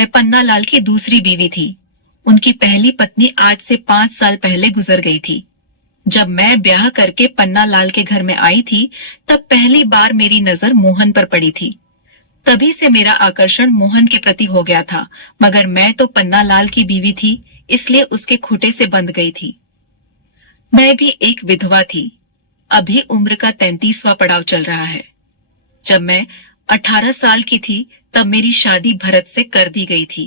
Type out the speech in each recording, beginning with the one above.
मैं पन्नालाल की दूसरी बीवी थी। उनकी पहली पत्नी आज से 5 साल पहले गुजर गई थी। जब मैं ब्याह करके पन्नालाल के घर में आई थी, तब पहली बार मेरी नजर मोहन पर पड़ी थी। तभी से मेरा आकर्षण मोहन के प्रति हो गया था, मगर मैं तो पन्नालाल की बीवी थी, इसलिए उसके खूंटे से बंध गई थी। मैं भी एक विधवा थी। अभी उम्र का 33वां पड़ाव चल रहा है। जब मैं 18 साल की थी, तब मेरी शादी भरत से कर दी गई थी।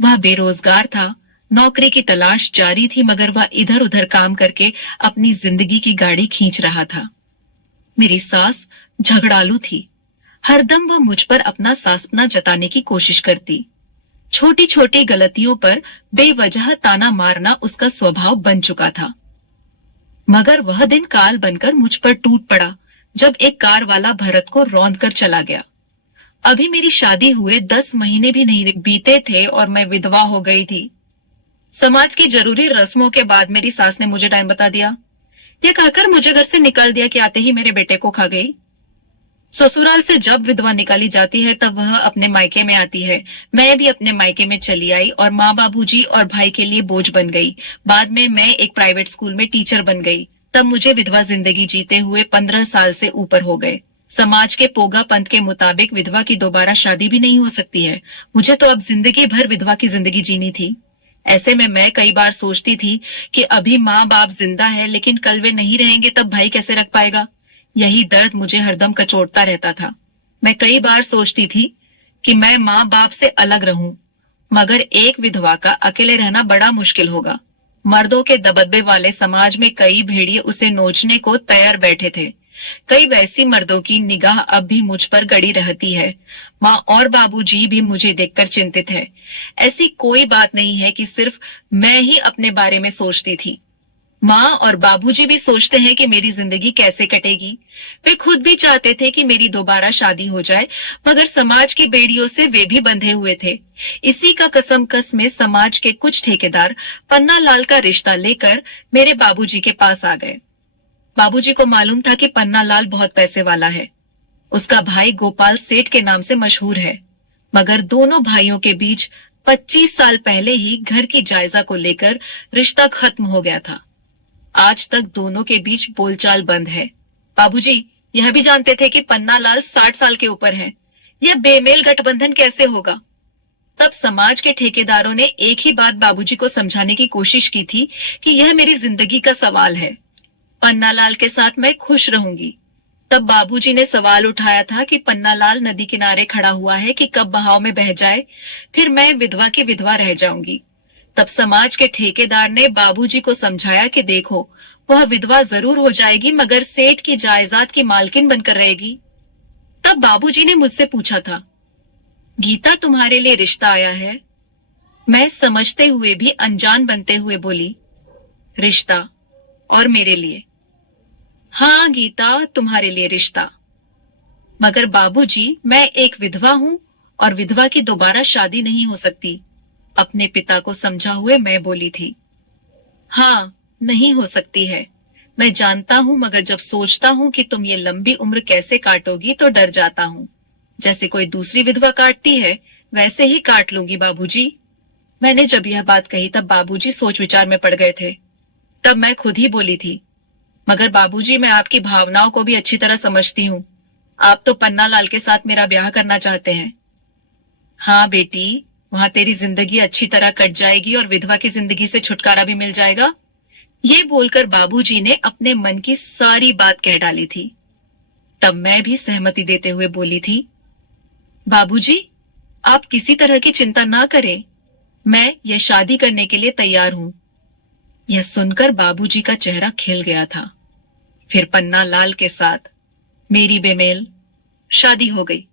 वह बेरोजगार था, नौकरी की तलाश जारी थी, मगर वह इधर उधर काम करके अपनी जिंदगी की गाड़ी खींच रहा था। मेरी सास झगड़ालू थी। हरदम वह मुझ पर अपना सासपना जताने की कोशिश करती। छोटी छोटी गलतियों पर बेवजह ताना मारना उसका स्वभाव बन चुका था। मगर वह दिन काल बनकर मुझ पर टूट पड़ा, जब एक कार वाला भरत को रौंद कर चला गया। अभी मेरी शादी हुए 10 महीने भी नहीं बीते थे और मैं विधवा हो गई थी। समाज की जरूरी रस्मों के बाद मेरी सास ने मुझे टाइम बता दिया। ये कहकर मुझे घर से निकाल दिया कि आते ही मेरे बेटे को खा गई। ससुराल से जब विधवा निकाली जाती है, तब वह अपने मायके में आती है। मैं भी अपने मायके में चली आई और माँ बाबूजी और भाई के लिए बोझ बन गई। बाद में मैं एक प्राइवेट स्कूल में टीचर बन गई। तब मुझे विधवा जिंदगी जीते हुए 15 साल से ऊपर हो गए। समाज के पोगा पंथ के मुताबिक विधवा की दोबारा शादी भी नहीं हो सकती है। मुझे तो अब जिंदगी भर विधवा की जिंदगी जीनी थी। ऐसे में मैं कई बार सोचती थी कि अभी माँ बाप जिंदा है, लेकिन कल वे नहीं रहेंगे, तब भाई कैसे रख पाएगा। यही दर्द मुझे हरदम कचोटता रहता था। मैं कई बार सोचती थी कि मैं माँ बाप से अलग रहूं, मगर एक विधवा का अकेले रहना बड़ा मुश्किल होगा। मर्दों के दबदबे वाले समाज में कई भेड़िए उसे नोचने को तैयार बैठे थे। कई वैसी मर्दों की निगाह अब भी मुझ पर गड़ी रहती है। माँ और बाबूजी भी मुझे देखकर चिंतित है। ऐसी कोई बात नहीं है कि सिर्फ मैं ही अपने बारे में सोचती थी। माँ और बाबूजी भी सोचते हैं कि मेरी जिंदगी कैसे कटेगी। वे खुद भी चाहते थे कि मेरी दोबारा शादी हो जाए, मगर समाज की बेड़ियों से वे भी बंधे हुए थे। इसी का कसमकस में समाज के कुछ ठेकेदार पन्नालाल का रिश्ता लेकर मेरे बाबूजी के पास आ गए। बाबूजी को मालूम था कि पन्नालाल बहुत पैसे वाला है। उसका भाई गोपाल सेठ के नाम से मशहूर है, मगर दोनों भाइयों के बीच 25 साल पहले ही घर की जायजा को लेकर रिश्ता खत्म हो गया था। आज तक दोनों के बीच बोलचाल बंद है। बाबूजी यह भी जानते थे कि पन्नालाल 60 साल के ऊपर है। यह बेमेल गठबंधन कैसे होगा। तब समाज के ठेकेदारों ने एक ही बात बाबूजी को समझाने की कोशिश की थी कि यह मेरी जिंदगी का सवाल है। पन्नालाल के साथ मैं खुश रहूंगी। तब बाबूजी ने सवाल उठाया था कि पन्नालाल नदी किनारे खड़ा हुआ है कि कब बहाव में बह जाए, फिर मैं विधवा की विधवा रह जाऊंगी। तब समाज के ठेकेदार ने बाबूजी को समझाया कि देखो, वह विधवा जरूर हो जाएगी, मगर सेठ की जायदाद की मालकिन बनकर रहेगी। तब बाबूजी ने मुझसे पूछा था, गीता तुम्हारे लिए रिश्ता आया है। मैं समझते हुए भी अनजान बनते हुए बोली, रिश्ता? और मेरे लिए? हाँ गीता, तुम्हारे लिए रिश्ता। मगर बाबूजी, मैं एक विधवा हूं और विधवा की दोबारा शादी नहीं हो सकती। अपने पिता को समझा हुए मैं बोली थी। हाँ, नहीं हो सकती है, मैं जानता हूं, मगर जब सोचता हूं कि तुम ये लंबी उम्र कैसे काटोगी तो डर जाता हूं। जैसे कोई दूसरी विधवा काटती है, वैसे ही काट लूंगी बाबूजी। मैंने जब यह बात कही, तब बाबूजी सोच विचार में पड़ गए थे। तब मैं खुद ही बोली थी, मगर बाबूजी, मैं आपकी भावनाओं को भी अच्छी तरह समझती हूँ। आप तो पन्नालाल के साथ मेरा ब्याह करना चाहते हैं। हाँ बेटी, वहां तेरी जिंदगी अच्छी तरह कट जाएगी और विधवा की जिंदगी से छुटकारा भी मिल जाएगा। ये बोलकर बाबूजी ने अपने मन की सारी बात कह डाली थी। तब मैं भी सहमति देते हुए बोली थी, बाबूजी, आप किसी तरह की चिंता ना करें, मैं यह शादी करने के लिए तैयार हूं। यह सुनकर बाबूजी का चेहरा खिल गया था। फिर पन्नालाल के साथ मेरी बेमेल शादी हो गई।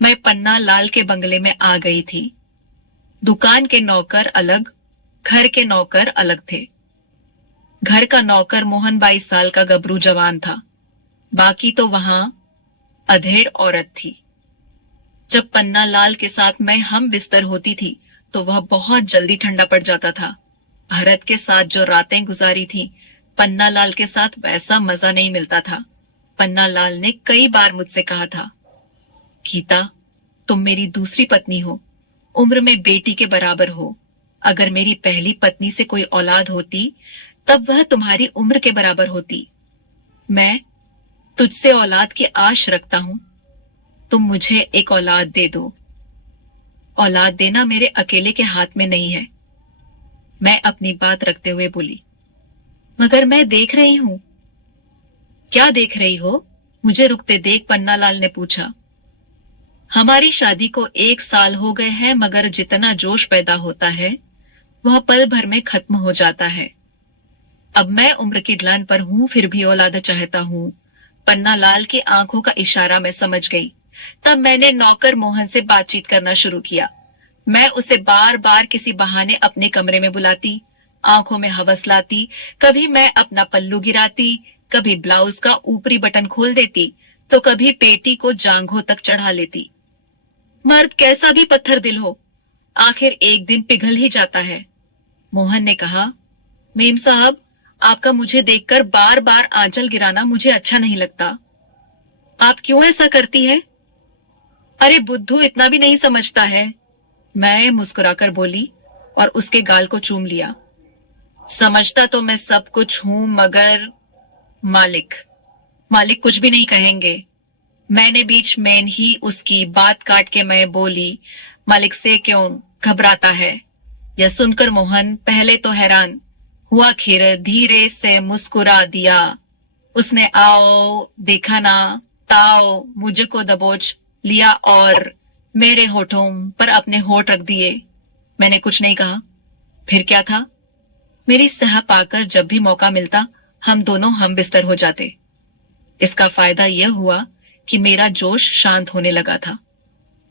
मैं पन्नालाल के बंगले में आ गई थी। दुकान के नौकर अलग, घर के नौकर अलग थे। घर का नौकर मोहन 22 साल का गबरू जवान था। बाकी तो वहां अधेड़ औरत थी। जब पन्नालाल के साथ मैं हम बिस्तर होती थी, तो वह बहुत जल्दी ठंडा पड़ जाता था। भरत के साथ जो रातें गुजारी थी, पन्नालाल के साथ वैसा मजा नहीं मिलता था। पन्नालाल ने कई बार मुझसे कहा था, गीता, तुम मेरी दूसरी पत्नी हो, उम्र में बेटी के बराबर हो। अगर मेरी पहली पत्नी से कोई औलाद होती तब वह तुम्हारी उम्र के बराबर होती। मैं तुझसे औलाद की आश रखता हूं, तुम मुझे एक औलाद दे दो। औलाद देना मेरे अकेले के हाथ में नहीं है, मैं अपनी बात रखते हुए बोली। मगर मैं देख रही हूं। क्या देख रही हो? मुझे रुकते देख पन्नालाल ने पूछा। हमारी शादी को 1 साल हो गए हैं, मगर जितना जोश पैदा होता है वह पल भर में खत्म हो जाता है। अब मैं उम्र की ढलान पर हूं, फिर भी औलाद चाहता हूं। पन्नालाल की आंखों का इशारा मैं समझ गई। तब मैंने नौकर मोहन से बातचीत करना शुरू किया। मैं उसे बार बार किसी बहाने अपने कमरे में बुलाती, आंखों में हवस लाती। कभी मैं अपना पल्लू गिराती, कभी ब्लाउज का ऊपरी बटन खोल देती, तो कभी पेटी को जांघों तक चढ़ा लेती। मर्द कैसा भी पत्थर दिल हो, आखिर एक दिन पिघल ही जाता है। मोहन ने कहा, मेम साहब, आपका मुझे देखकर बार बार आंचल गिराना मुझे अच्छा नहीं लगता। आप क्यों ऐसा करती हैं? अरे बुद्धू इतना भी नहीं समझता है, मैं मुस्कुराकर बोली और उसके गाल को चूम लिया। समझता तो मैं सब कुछ हूं, मगर मालिक मालिक कुछ भी नहीं कहेंगे। मैंने बीच में ही उसकी बात काट के मैं बोली, मालिक से क्यों घबराता है? यह सुनकर मोहन पहले तो हैरान हुआ, फिर धीरे से मुस्कुरा दिया। उसने आओ देखा ना ताओ मुझे को दबोच लिया और मेरे होठों पर अपने होठ रख दिए। मैंने कुछ नहीं कहा। फिर क्या था, मेरी सह पाकर जब भी मौका मिलता हम दोनों हम बिस्तर हो जाते। इसका फायदा यह हुआ कि मेरा जोश शांत होने लगा था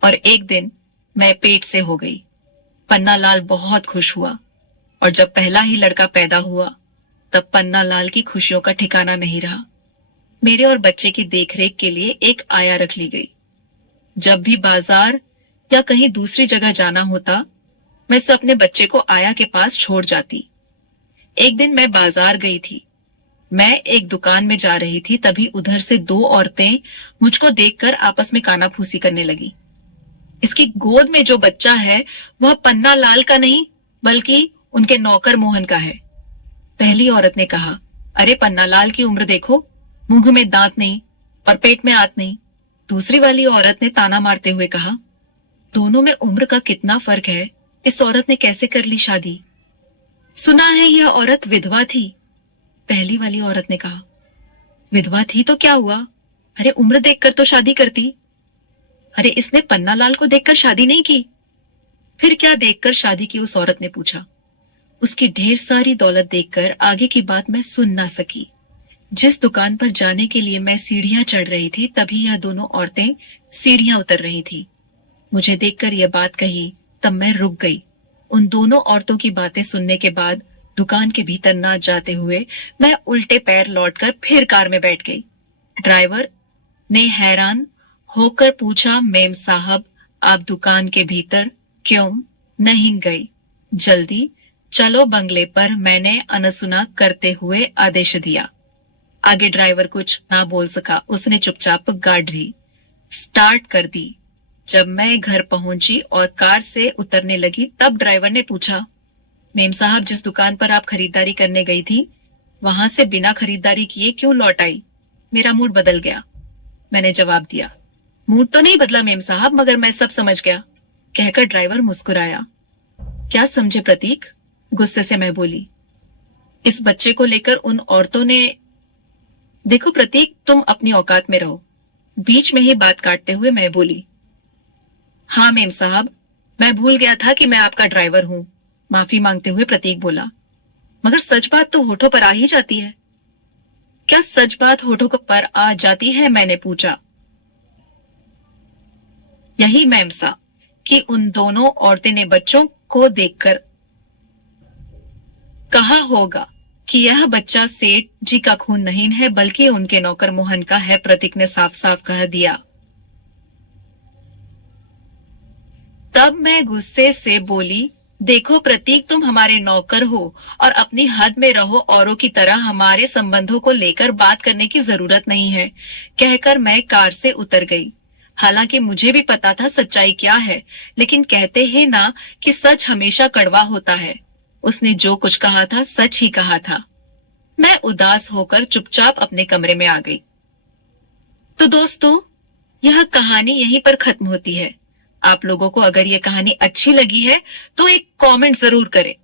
और एक दिन मैं पेट से हो गई। पन्नालाल बहुत खुश हुआ और जब पहला ही लड़का पैदा हुआ तब पन्नालाल की खुशियों का ठिकाना नहीं रहा। मेरे और बच्चे की देखरेख के लिए एक आया रख ली गई। जब भी बाजार या कहीं दूसरी जगह जाना होता, मैं सब अपने बच्चे को आया के पास छोड़ जाती। एक दिन मैं बाजार गई थी। मैं एक दुकान में जा रही थी, तभी उधर से 2 औरतें मुझको देखकर आपस में कानाफूसी करने लगी। इसकी गोद में जो बच्चा है वह पन्नालाल का नहीं बल्कि उनके नौकर मोहन का है। पहली औरत ने कहा, अरे पन्नालाल की उम्र देखो, मुंह में दांत नहीं और पेट में आंत नहीं। दूसरी वाली औरत ने ताना मारते हुए कहा, दोनों में उम्र का कितना फर्क है, इस औरत ने कैसे कर ली शादी? सुना है यह औरत विधवा थी। पहली वाली औरत ने कहा, विधवा थी तो क्या हुआ? अरे उम्र देखकर तो शादी करती। अरे इसने पन्नालाल को देखकर शादी नहीं की। फिर क्या देखकर शादी की? उस औरत ने पूछा। उसकी ढेर सारी दौलत देखकर आगे की बात मैं सुन ना सकी। जिस दुकान पर जाने के लिए मैं सीढ़ियां चढ़ रही थी, तभी यह दोनों औरतें सीढ़ियां उतर रही थी। मुझे देखकर यह बात कही तब मैं रुक गई। उन दोनों औरतों की बातें सुनने के बाद दुकान के भीतर ना जाते हुए मैं उल्टे पैर लौटकर फिर कार में बैठ गई। ड्राइवर ने हैरान होकर पूछा, मेम साहब आप दुकान के भीतर क्यों नहीं गई? जल्दी चलो बंगले पर, मैंने अनसुना करते हुए आदेश दिया। आगे ड्राइवर कुछ ना बोल सका। उसने चुपचाप गाड़ी स्टार्ट कर दी। जब मैं घर पहुंची और कार से उतरने लगी तब ड्राइवर ने पूछा, मेम साहब जिस दुकान पर आप खरीदारी करने गई थी वहां से बिना खरीदारी किए क्यों लौट आई? मेरा मूड बदल गया। मैंने जवाब दिया, मूड तो नहीं बदला मेम साहब, मगर मैं सब समझ गया। कहकर ड्राइवर मुस्कुराया। क्या समझे प्रतीक? गुस्से से मैं बोली। इस बच्चे को लेकर उन औरतों ने। देखो प्रतीक, तुम अपनी औकात में रहो। बीच में ही बात काटते हुए मैं बोली, हाँ मेम साहब, मैं भूल गया था कि मैं आपका ड्राइवर हूं। माफी मांगते हुए प्रतीक बोला। मगर सच बात तो होठों पर आ ही जाती है। क्या सच बात होठों पर आ जाती है? मैंने पूछा। यही मैम सा कि उन दोनों औरतें ने बच्चों को देखकर कहा होगा कि यह बच्चा सेठ जी का खून नहीं है बल्कि उनके नौकर मोहन का है। प्रतीक ने साफ साफ कह दिया। तब मैं गुस्से से बोली, देखो प्रतीक, तुम हमारे नौकर हो और अपनी हद में रहो। औरों की तरह हमारे संबंधों को लेकर बात करने की जरूरत नहीं है। कहकर मैं कार से उतर गई। हालांकि मुझे भी पता था सच्चाई क्या है, लेकिन कहते हैं ना कि सच हमेशा कड़वा होता है। उसने जो कुछ कहा था सच ही कहा था। मैं उदास होकर चुपचाप अपने कमरे में आ गई। तो दोस्तों, यह कहानी यहीं पर खत्म होती है। आप लोगों को अगर यह कहानी अच्छी लगी है तो एक कमेंट जरूर करें।